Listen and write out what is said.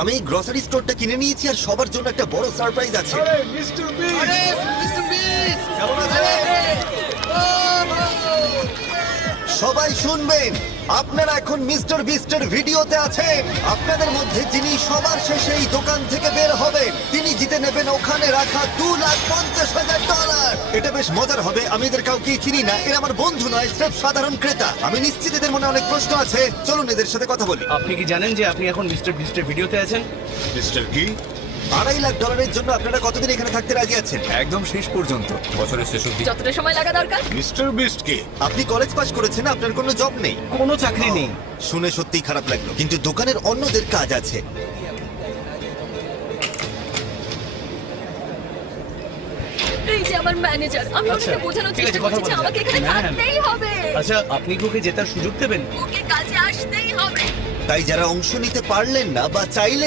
আমি গ্রসারি স্টোরটা কিনে নিয়েছি আর সবার জন্য একটা বড় সারপ্রাইজ আছে। কেমন আছেন? সবাই শুনবেন, আপনারা এখন মিস্টার বিস্টের ভিডিওতে আছেন। আপনাদের মধ্যে যিনি সবার শেষে এই দোকান থেকে বের হবেন তিনি জিতে নেবেন ওখানে রাখা $2,50,000। এটা বেশ মজার হবে। আমি এদের কাউকে চিনি না, এরা আমার বন্ধু নয়, স্রেফ সাধারণ ক্রেতা। আমি নিশ্চিত এদের মনে অনেক প্রশ্ন আছে। চলুন এদের সাথে কথা বলি। আপনি কি জানেন যে আপনি এখন মিস্টার বিস্টের ভিডিওতে আছেন? মিস্টার কি? $2.5 লাখ জন্য আপনারা কতদিন এখানে থাকতে রাজি আছেন? একদম শেষ পর্যন্ত, বছরের শেষ অবধি। যতটা সময় লাগা দরকার। মিস্টার বিস্ট কে? আপনি কলেজ পাস করেছেন, আপনার কোনো জব নেই। কোনো চাকরি নেই। শুনে সত্যিই খারাপ লাগলো, কিন্তু দোকানের অন্যদের কাজ আছে। এই যে আমার ম্যানেজার, আমি আচ্ছা, ওকে বোঝানোর ঠিক আছে, চেষ্টা কথা করছি যে বলা আমাকে যাক। এখানে হ্যাঁ, হ্যাঁ। থাকতেই হবে। আচ্ছা, আপনি কি ওকে জেতার সুযোগ দেবেন? ওকে কাজে আসতেই হবে। তাই যারা অংশ নিতে পারলেন না বা চাইলেন